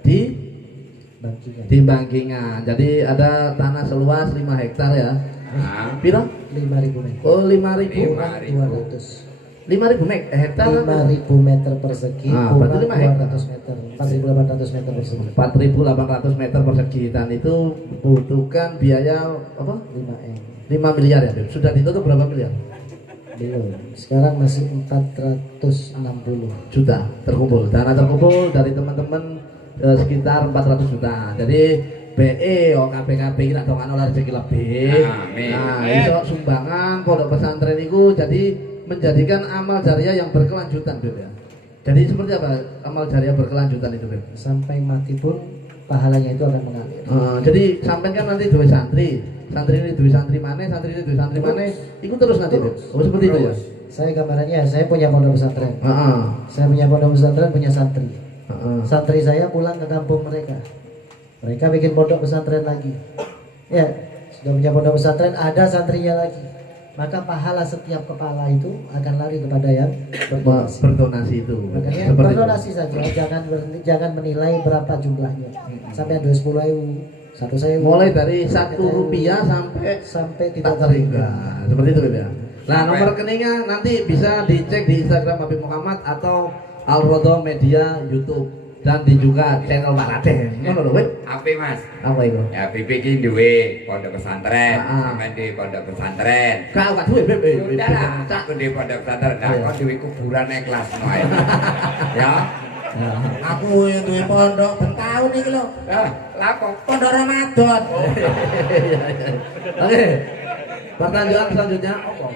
Di Bangkingan. Jadi ada tanah seluas 5 hektar ya. Nah, Piro? 5.000 meter. Oh, 5.000. 200. 5.000 hektar. 5.000 meter persegi, berarti 5 hektar. 200 meter, 4.800 meter persegi. 4.800 meter persegi dan itu membutuhkan biaya apa? 5M. 5 miliar ya, Beb. Sudah ditutup berapa miliar? Belum. Sekarang masih 460 Juta terkumpul. Dana terkumpul dari teman-teman sekitar 400 juta. Jadi BE KPKP kita dongan oleh rezeki lebih. Amin. Nah, iso sumbangan pondok pesantren itu jadi menjadikan amal jariah yang berkelanjutan, Beb ya. Jadi seperti apa amal jariah berkelanjutan itu, Beb? sampai mati pun pahalanya itu akan mengalir. Jadi sampai kan nanti dua santri ini dua santri mana, santri ini dua santri mana, ikut terus nanti, Beb. Oh seperti itu ya. Saya gambarannya, saya punya pondok pesantren. Heeh. Saya punya pondok pesantren, punya santri. Heeh. Santri saya pulang ke kampung mereka. Mereka bikin pondok pesantren lagi. Ya, sudah punya pondok pesantren, ada santrinya lagi. Maka pahala setiap kepala itu akan lari kepada yang berdonasi. Berdonasi itu. Makanya Seperti berdonasi saja, jangan menilai berapa jumlahnya. Sampai 20.000, 1.000. Mulai dari 1 rupiah sampai tidak tak terhingga. Seperti itu, Beb ya. Nah, nomor rekeningnya nanti bisa dicek di Instagram Habib Muhammad atau Al-Rodo Media YouTube dan di juga channel Pak Raden. Ngono lho, Beb. Api Mas. Apa itu? Ya pipi iki duwe pondok pesantren, Ah. sampean di pondok pesantren. Kau gak duwe, Beb. Udah lah, aku di pondok pesantren, nah Iya. kok duwe kuburan kelas wae. Ya. Aku yang duwe pondok ben tahun iki lho. Lah kok Pondok Ramadan. Oke. Pertanyaan selanjutnya apa?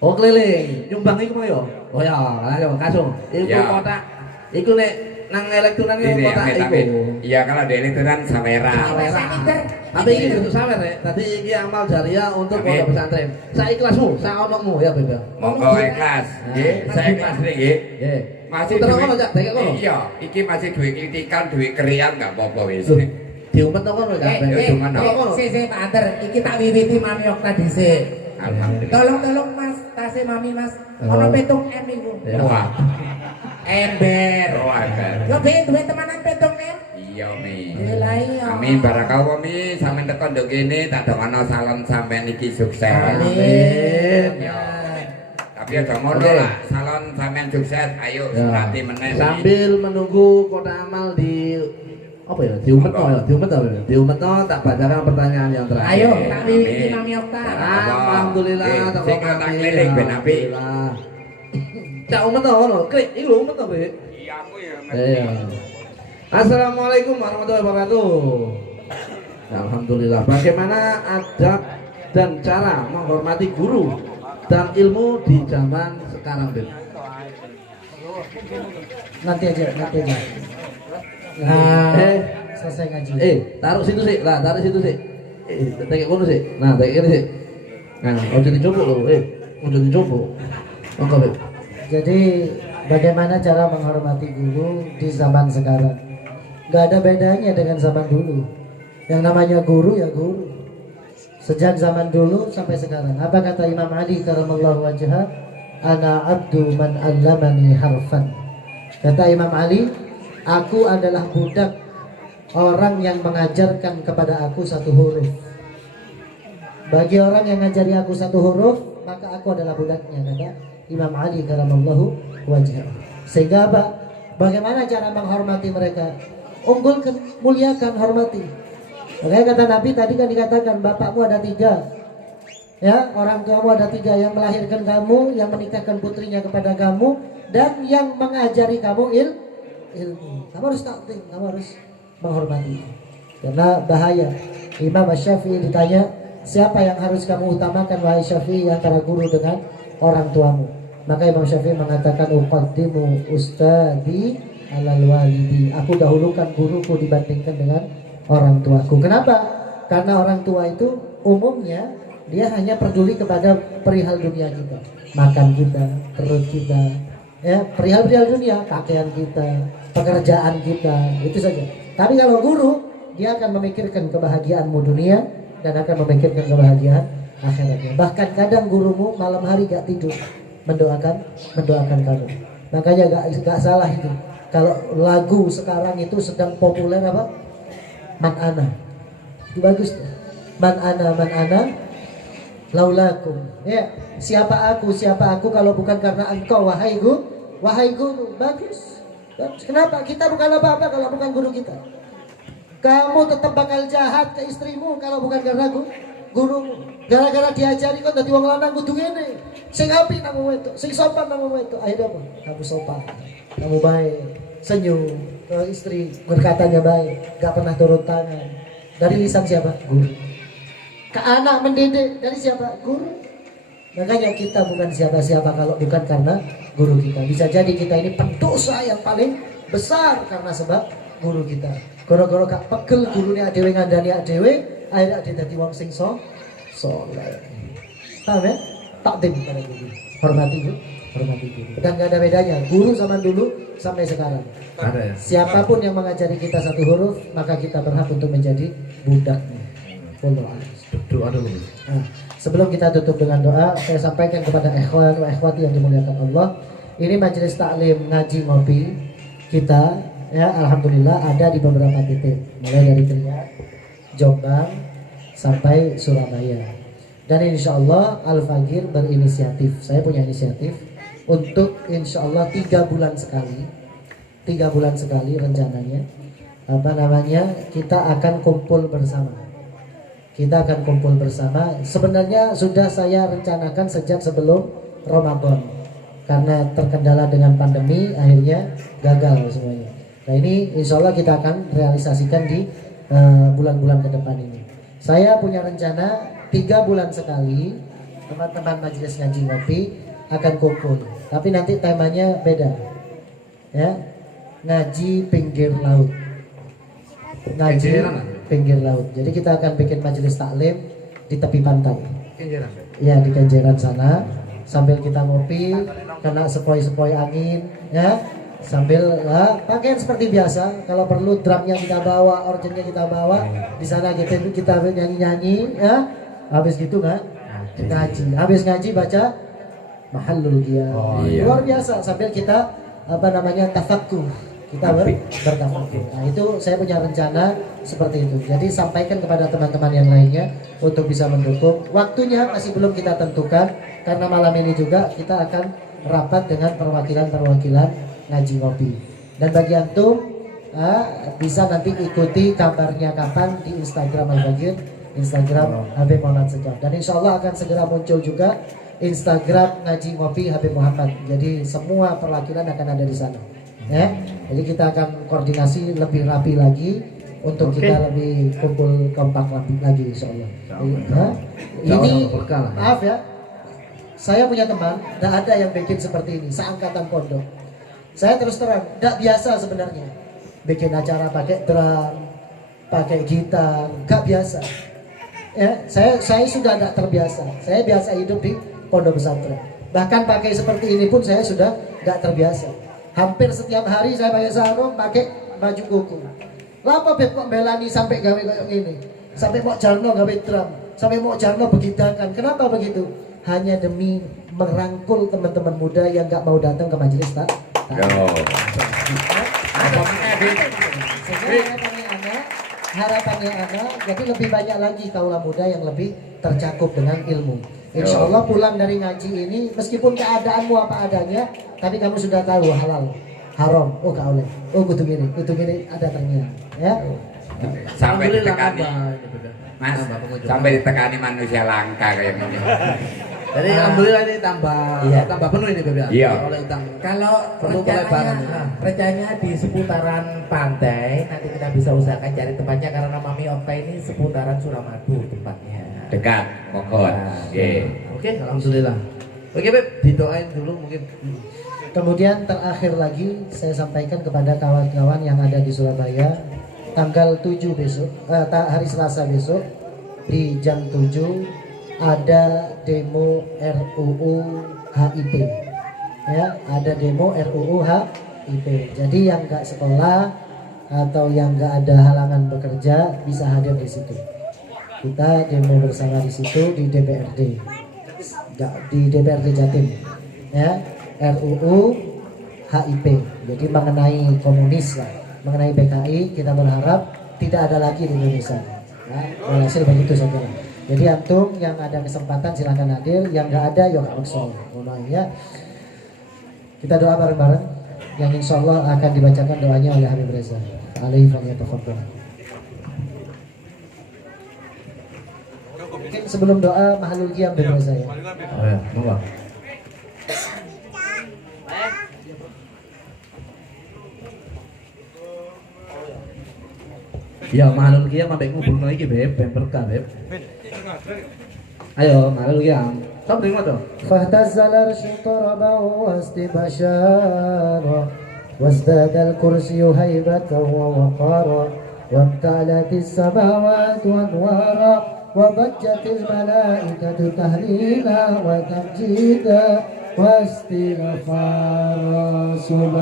Oh keliling, nyumbang iku mau yo. Oh ya, ayo kasung. Iku Ya. kotak. Iku nek nang elektronan ini kotak amit-amit. iku. Iya kalau di elektronan samera. Tapi ini untuk sawer ya. Tadi ini amal jariah untuk Amin. pondok pesantren. Sa ikhlasmu, sa onokmu ya Beb. Monggo ikhlas. Nggih, saya ikhlas nggih. Nggih. Masih Terus duwe. ngono Cak, dek kono. Iya, iki masih duwe kritikan, duwe krian enggak apa-apa wis. Loh, diumpet to kono Cak. Si Pak Anter, iki tak wiwiti Mami Okta dhisik. Alhamdulillah. Tolong Mas, tasih Mami Mas. Oh. Ono petung M iku. Ya. Wah, Ember. wah, kan. Yo ben duwe temenan petung M. Iya, Mi. Lah iya. Amin barakah Mi, sampean tekan nduk kene tak dokono salon sampean iki sukses. Amin. Ya. Tapi aja ngono Oke. lah, salon sampean sukses. Ayo Ya. surati meneh. Mi. Sambil menunggu kota amal di apa ya? Diumpet to ya, diumpet to. Diumpet to tak bacakan pertanyaan yang terakhir. Ayo, tak wiwiti Amin. Mami Okta. Alhamdulillah, Oke, sing tak keliling ben apik. Alhamdulillah. Cak umpet to ngono. Krik, iki lho umpet to, Beb. Iya, aku ya. Iya. Assalamualaikum warahmatullahi wabarakatuh. Ya, alhamdulillah. Bagaimana adab dan cara menghormati guru dan ilmu di zaman sekarang, Beb? Nanti aja. Nah, Selesai ngaji. Taruh situ sih. Lah, taruh situ sih. Tengok kono sih. Nah, tengok ini sih. Nah, ojo dicoba lho, ojo dicoba. Monggo, Beb. Jadi bagaimana cara menghormati guru di zaman sekarang? Gak ada bedanya dengan zaman dulu. Yang namanya guru ya guru. Sejak zaman dulu sampai sekarang. Apa kata Imam Ali karamallahu wajhah? Ana abdu man allamani harfan. Kata Imam Ali, aku adalah budak orang yang mengajarkan kepada aku satu huruf. Bagi orang yang ngajari aku satu huruf, maka aku adalah budaknya, kata Imam Ali karamallahu wajhah. Sehingga apa? Bagaimana cara menghormati mereka? Unggulkan, muliakan, hormati. Makanya kata Nabi tadi kan dikatakan bapakmu ada 3. Ya, orang tuamu ada 3 yang melahirkan kamu, yang menikahkan putrinya kepada kamu, dan yang mengajari kamu ilmu. Kamu harus takdim, kamu harus menghormati. Karena bahaya. Imam Syafi'i ditanya, siapa yang harus kamu utamakan wahai Syafi'i antara guru dengan orang tuamu? Maka Imam Syafi'i mengatakan, uqaddimu ustadi alal walidi. Aku dahulukan guruku dibandingkan dengan orang tuaku. Kenapa? Karena orang tua itu umumnya dia hanya peduli kepada perihal dunia kita, makan kita, perut kita, ya, perihal-perihal dunia, pakaian kita, pekerjaan kita, itu saja. Tapi kalau guru, dia akan memikirkan kebahagiaanmu dunia dan akan memikirkan kebahagiaan akhiratnya. Bahkan kadang gurumu malam hari gak tidur mendoakan kamu. Makanya gak salah itu. Kalau lagu sekarang itu sedang populer apa? Man ana. Itu bagus tuh. Man ana laulakum. Ya, siapa aku kalau bukan karena engkau wahai guru. Bagus. Kenapa? Kita bukan apa-apa kalau bukan guru kita. Kamu tetap bakal jahat ke istrimu kalau bukan karena gurumu. Gara-gara diajari kok dadi wong lanang kudu ngene. Sing apik nang wedok, sing sopan nang wedok. Akhirnya apa? Kamu sopan. Kamu baik, senyum ke istri, berkatanya baik, gak pernah turun tangan. Dari lisan siapa? Guru. Ke anak mendidik dari siapa? Guru. Makanya kita bukan siapa-siapa kalau bukan karena guru kita. Bisa jadi kita ini pendosa yang paling besar karena sebab guru kita. Goro-goro gak pegel gurunya adewe ngandani adewe, akhirnya ade dadi wong sing soleh. Paham ya? Takdim pada guru. Hormati guru. Dan gak ada bedanya guru zaman dulu sampai sekarang. Ada ya. Siapapun yang mengajari kita satu huruf, maka kita berhak untuk menjadi budaknya. Wallahu a'lam. Doa dulu. Nah, sebelum kita tutup dengan doa, saya sampaikan kepada ikhwan wa ikhwati yang dimuliakan Allah. Ini majelis taklim ngaji ngopi kita, ya alhamdulillah ada di beberapa titik, mulai dari Krian, Jombang sampai Surabaya. Dan insya Allah Al-Fagir berinisiatif, saya punya inisiatif untuk insya Allah 3 bulan sekali, 3 bulan sekali rencananya, kita akan kumpul bersama. Kita akan kumpul bersama. Sebenarnya sudah saya rencanakan sejak sebelum Ramadan, karena terkendala dengan pandemi akhirnya gagal semuanya. Nah ini insya Allah kita akan realisasikan di bulan-bulan ke depan ini. Saya punya rencana 3 bulan sekali teman-teman majelis ngaji ngopi akan kumpul, tapi nanti temanya beda, ya, ngaji pinggir laut. Ngaji pinggir laut. Jadi kita akan bikin majelis taklim di tepi pantai. Ya, di Kenjeran sana. Sambil kita ngopi, kena sepoi-sepoi angin, ya. Sambil pakaian seperti biasa. Kalau perlu drumnya kita bawa, organnya kita bawa. Di sana kita nyanyi-nyanyi, ya. Habis gitu kan ngaji. Habis ngaji baca Mahallul Qiyam. Luar biasa sambil kita tafakkur. Kita bertafakkur. Nah, itu saya punya rencana seperti itu. Jadi sampaikan kepada teman-teman yang lainnya untuk bisa mendukung. Waktunya masih belum kita tentukan karena malam ini juga kita akan rapat dengan perwakilan-perwakilan ngaji ngopi. Dan bagi antum bisa nanti ikuti kabarnya kapan di Instagram Al-Fagir, Instagram Habib Muhammad Segaf. Dan insya Allah akan segera muncul juga Instagram ngaji ngopi Habib Muhammad. Jadi semua perwakilan akan ada di sana. Ya, jadi kita akan koordinasi lebih rapi lagi untuk kita lebih kumpul kompak lagi insya Allah. Ini maaf ya, saya punya teman, tidak ada yang bikin seperti ini seangkatan pondok. Saya terus terang, tidak biasa sebenarnya bikin acara pakai drum, pakai gitar, gak biasa. Ya, saya sudah tidak terbiasa. Saya biasa hidup di pondok pesantren. Bahkan pakai seperti ini pun saya sudah gak terbiasa. Hampir setiap hari saya pakai sarung, pakai baju kuku. Lapa beb kok belani sampai gawe kayak gini, sampai mau jarno gawe drum, sampai mau jarno begidakan. Kenapa begitu? Hanya demi merangkul teman-teman muda yang gak mau datang ke majelis tak. Harapannya ada, jadi lebih banyak lagi kaula muda yang lebih tercakup dengan ilmu. Insya Allah pulang dari ngaji ini, meskipun keadaanmu apa adanya, tapi kamu sudah tahu halal, haram, oh gak boleh, oh kudu gini ada ternyata, ya. Sampai Alhamdulillah ditekani. nambah ini, Beb. Mas, Nambah pengunjung. sampai ditekani manusia langka kayak gini. Jadi alhamdulillah ini Iya. tambah penuh ini Beb ya. Iya. Oleh utang. Kalau Perlu pelebaran. rencananya di seputaran pantai, nanti kita bisa usahakan cari tempatnya karena Mami Okta ini seputaran Suramadu tempatnya. Dekat, pokok. Oke. Oke, alhamdulillah. Oke Beb, didoain dulu mungkin. Kemudian terakhir lagi saya sampaikan kepada kawan-kawan yang ada di Surabaya, tanggal 7 besok, hari Selasa besok di jam 7 ada demo RUU HIP. Ya, ada demo RUU HIP. Jadi yang nggak sekolah atau yang nggak ada halangan bekerja bisa hadir di situ. Kita demo bersama di situ di DPRD, di DPRD Jatim. Ya. RUU HIP, jadi mengenai komunis lah, mengenai PKI, kita berharap tidak ada lagi di Indonesia. Ya, hasil begitu saja. Jadi antum yang ada kesempatan silakan hadir, yang nggak ada ya nggak maksa. Ya. Kita doa bareng-bareng, yang insya Allah akan dibacakan doanya oleh Habib Reza. Alaihi wasallam. Mungkin sebelum doa mahalul qiyam Habib Reza ya. Oh ya, monggo. Ya, mahalul qiyam ambek nguburno iki Beb, ben berkah Beb. Ayo, mahalul qiyam. Sampe ngono to. فاهتز العرش طربا واستبشارا وازداد الكرسي هيبة ووقارا وامتلأت السماوات أنوارا وضجت الملائكة تهليلا وتمجيدا واستغفارا سبحان